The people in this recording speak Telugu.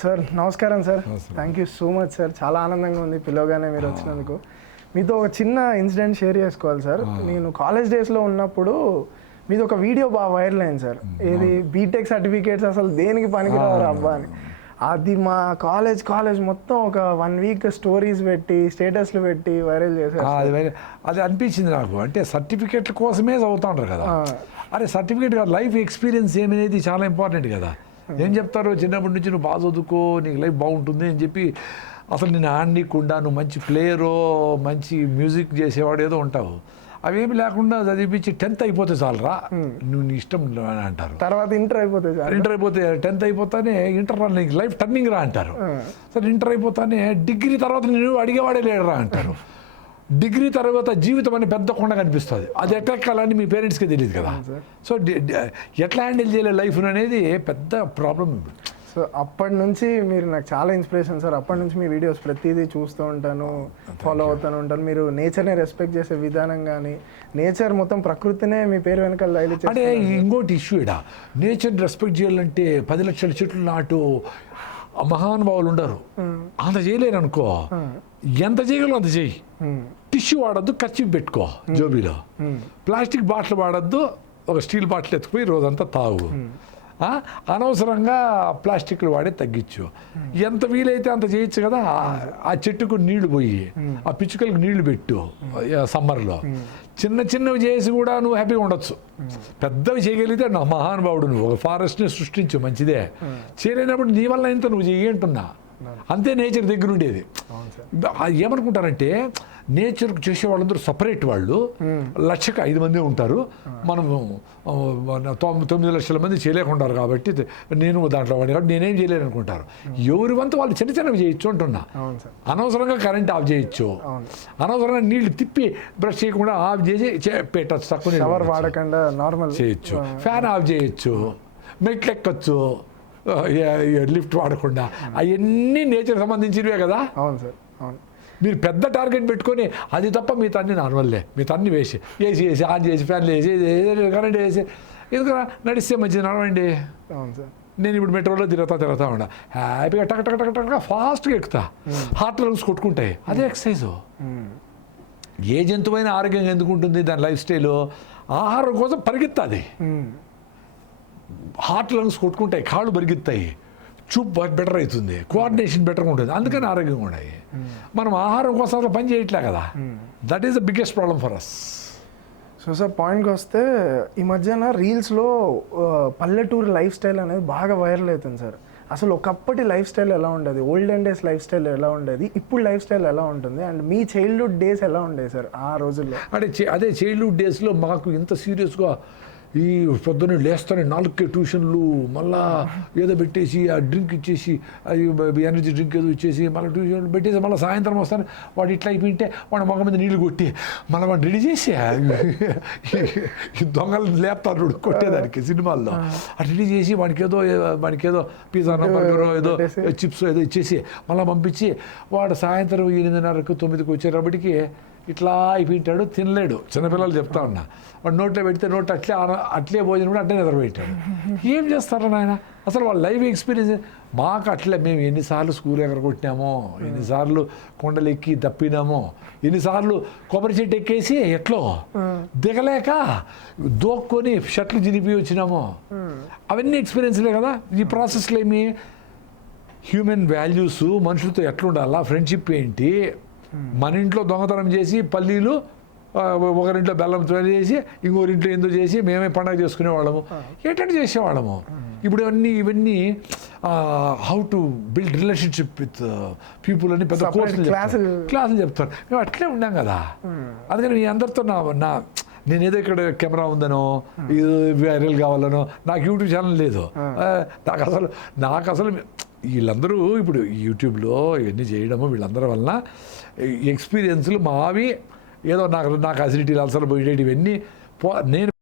సార్ నమస్కారం sir. Thank you so much sir. చాలా ఆనందంగా ఉంది పిలవగానే మీరు వచ్చినందుకు. మీతో ఒక చిన్న ఇన్సిడెంట్ షేర్ చేసుకోవాలి సార్. నేను కాలేజ్ డేస్లో ఉన్నప్పుడు మీది ఒక వీడియో బాగా వైరల్ అయింది సార్. ఏది బీటెక్ సర్టిఫికేట్స్ అసలు దేనికి పనికిరారు అబ్బా అని. అది మా కాలేజ్ కాలేజ్ మొత్తం ఒక వన్ వీక్ స్టోరీస్ పెట్టి స్టేటస్లు పెట్టి వైరల్ చేశారు అది అది అనిపించింది నాకు. అంటే సర్టిఫికెట్ల కోసమే చదువుతా ఉంటారు కదా. అరే సర్టిఫికేట్ కాదు లైఫ్ ఎక్స్పీరియన్స్ ఏమనేది చాలా ఇంపార్టెంట్ కదా. ఏం చెప్తారు చిన్నప్పటి నుంచి నువ్వు బాగా చదువుకో నీకు లైఫ్ బాగుంటుంది అని చెప్పి అసలు నేను ఆడనీయకుండా నువ్వు మంచి ప్లేయరో మంచి మ్యూజిక్ చేసేవాడు ఏదో ఉంటావు. అవేమి లేకుండా చదివించి టెన్త్ అయిపోతే చాలరా? నువ్వు నీ ఇష్టం అంటారు. తర్వాత ఇంటర్ అయిపోతుంది సార్ ఇంటర్ అయిపోతే టెన్త్ అయిపోతానే ఇంటర్ రా నీకు లైఫ్ టర్నింగ్ రా అంటారు. సరే ఇంటర్ అయిపోతానే డిగ్రీ తర్వాత నేను అడిగేవాడే లేడరా అంటారు. డిగ్రీ తర్వాత జీవితం అని పెద్ద కొండ కనిపిస్తుంది. అది ఎట్లా ఎక్కాలని మీ పేరెంట్స్కి తెలియదు కదా. సో ఎట్లా హ్యాండిల్ చేయలే లైఫ్ అనేది పెద్ద ప్రాబ్లం సో అప్పటి నుంచి మీరు నాకు చాలా ఇన్స్పిరేషన్ సార్. అప్పటి నుంచి మీ వీడియోస్ ప్రతిదీ చూస్తూ ఉంటాను ఫాలో అవుతూనే ఉంటాను. మీరు నేచర్ని రెస్పెక్ట్ చేసే విధానం కానీ నేచర్ మొత్తం ప్రకృతినే మీ పేరు వెనకాల అంటే ఇంకోటి ఇష్యూ ఇడా. నేచర్ రెస్పెక్ట్ చేయాలంటే పది లక్షల చెట్లు నాటు మహానుభావులు ఉండరు అంత చేయలేరు అనుకో ఎంత చేయగలవు అంత చేయి. టిష్యూ వాడద్దు ఖర్చు పెట్టుకో జోబీలో. ప్లాస్టిక్ బాటిల్ వాడద్దు ఒక స్టీల్ బాటిల్ ఎత్తుకుపోయి రోజంతా తాగు? అనవసరంగా ప్లాస్టిక్లు వాడే తగ్గించు. ఎంత వీలైతే అంత చేయొచ్చు కదా? ఆ- చెట్టుకు నీళ్ళు పోయి ఆ పిచ్చుకలకు నీళ్ళు పెట్టు సమ్మర్లో. చిన్న చిన్నవి చేసి కూడా నువ్వు హ్యాపీగా ఉండొచ్చు. పెద్దవి చేయగలిగితే నా మహానుభావుడు నువ్వు. ఒక ఫారెస్ట్ని సృష్టించు మంచిదే. చేయలేనప్పుడు నీ వల్ల ఇంత నువ్వు చేయంటున్నా అంతే నేచర్ దగ్గర ఉండేది. ఏమనుకుంటారంటే నేచర్ చేసే వాళ్ళందరూ సపరేట్ వాళ్ళు. లక్షకు ఐదు మంది ఉంటారు. మన తొమ్- తొమ్మిది లక్షల మంది చేయలేకుంటారు కాబట్టి నేను దాంట్లో వాడిని కాబట్టి నేనేం చేయలేను అనుకుంటారు ఎవరి వంతు వాళ్ళు చిన్న చిన్నవి చేయొచ్చు అంటున్నా. అనవసరంగా కరెంట్ ఆఫ్ చేయొచ్చు. అనవసరంగా నీళ్ళు తిప్పి బ్రష్ చేయకుండా ఆఫ్ చేసి పెట్టచ్చు తక్కువ. వాడకుండా నార్మల్ చేయొచ్చు. ఫ్యాన్ ఆఫ్ చేయొచ్చు. మెట్లు ఎక్కొచ్చు. లిఫ్ట్ వాడకుండా. అవన్నీ నేచర్ సంబంధించినవే కదా? అవును సార్ అవును. మీరు పెద్ద టార్గెట్ పెట్టుకొని అది తప్ప మీ తన్ని నార్మల్లే. మీ తన్ని వేసి ఏసీ వేసి ఆన్ చేసి ఫ్యాన్లు వేసి కరెంట్ వేసి ఎందుకన్నా నడిస్తే మంచిది నడవండి అవును సార్. నేను ఇప్పుడు మెట్రోలో తిరుగుతా తిరుగుతా ఉండా హ్యాపీగా టక్ టక్ టక్ టక్ ఫాస్ట్గా ఎక్కుతా. హార్ట్ లంగ్స్ కొట్టుకుంటాయి. అదే ఎక్సర్సైజ్. ఏ జంతువైనా ఆరోగ్యంగా ఎందుకు ఉంటుంది దాని లైఫ్ స్టైల్? ఆహారం కోసం పరిగెత్తాది. హార్ట్ లంగ్స్ కొట్టుకుంటాయి కాళ్ళు పరిగెత్తాయి చూపు బెటర్ అవుతుంది. కోఆర్డినేషన్ బెటర్గా ఉంటుంది. అందుకని ఆరోగ్యంగా ఉన్నాయి మనం ఆహారం కోసం అసలు పని చేయట్లే కదా. That is the biggest problem for us so sir పాయింట్కి వస్తే ఈ మధ్యన రీల్స్లో పల్లెటూరు లైఫ్ స్టైల్ అనేది బాగా వైరల్ అవుతుంది సార్ అసలు ఒకప్పటి లైఫ్ స్టైల్ ఎలా ఉండేది? ఓల్డెన్ డేస్ లైఫ్ స్టైల్ ఎలా ఉండేది? ఇప్పుడు లైఫ్ స్టైల్ ఎలా ఉంటుంది? అండ్ మీ చైల్డ్హుడ్ డేస్ ఎలా ఉండేది సార్ ఆ రోజుల్లో? అంటే అదే చైల్డ్హుడ్ డేస్లో మాకు ఇంత సీరియస్గా ఈ పొద్దున్న లేస్తానే నాలుగుకే ట్యూషన్లు మళ్ళా ఏదో పెట్టేసి ఆ డ్రింక్ ఇచ్చేసి ఎనర్జీ డ్రింక్ ఏదో ఇచ్చేసి మళ్ళీ ట్యూషన్లు పెట్టేసి మళ్ళీ సాయంత్రం వస్తాను. వాడు ఇట్లా అయిపోయింటే వాడు మగ మీద నీళ్ళు కొట్టి మళ్ళీ వాడు రెడీ చేసి. దొంగలు లేపుతారు కొట్టేదానికి సినిమాల్లో. ఆ. రెడీ చేసి వాడికి ఏదో వాడికి ఏదో పిజ్జా బర్గర్ ఏదో. చిప్స్ ఏదో ఇచ్చేసి మళ్ళీ పంపించి వాడు సాయంత్రం ఎనిమిదిన్నరకు తొమ్మిదికి వచ్చేటప్పటికి ఇట్లా అయిపోయింటాడు తినలేడు. చిన్నపిల్లలు చెప్తా ఉన్నా. వాడు నోట్లో పెడితే నోట్ అట్లే అట్లే భోజనం కూడా అట్లే నిద్రపోయింటాడు. ఏం చేస్తారు నాయన? అసలు వాళ్ళ లైఫ్ ఎక్స్పీరియన్స్ మాకు అట్లే మేము ఎన్నిసార్లు స్కూల్ ఎగరగొట్టినామో ఎన్నిసార్లు కొండలు ఎక్కి తప్పినామో ఎన్నిసార్లు కొబ్బరి చెట్టు ఎక్కేసి ఎట్లో దిగలేక దోక్కొని షర్ట్లు జినిపి వచ్చినామో. అవన్నీ ఎక్స్పీరియన్స్లే కదా? ఈ ప్రాసెస్లో ఏమి? హ్యూమన్ వాల్యూస్ మనుషులతో ఎట్లా ఉండాలా ఫ్రెండ్షిప్ ఏంటి? మన ఇంట్లో దొంగతనం చేసి పల్లీలు ఒకరింట్లో బెల్లం చేసి ఇంకోరింట్లో ఎందుకు చేసి మేమే పండగ చేసుకునేవాళ్ళము. ఏంటంటే చేసేవాళ్ళము. ఇప్పుడు ఇవన్నీ ఇవన్నీ how to build relationship with people అని పెద్ద కోర్సులు. క్లాసులు చెప్తారు. మేము అట్లే ఉన్నాం కదా. అందుకని మీ అందరితో నా నా నేనేదో ఇక్కడ కెమెరా ఉందనో ఇది వైరల్ కావాలనో నాకు యూట్యూబ్ ఛానల్ లేదు. నాకు అసలు నాకు అసలు వీళ్ళందరూ ఇప్పుడు యూట్యూబ్లో ఇవన్నీ చేయడము వీళ్ళందరి వలన ఎక్స్పీరియన్స్లు మావి ఏదో నాకు నాకు అసిడిటీ అల్సర్ పోయేటివన్నీ పో నేను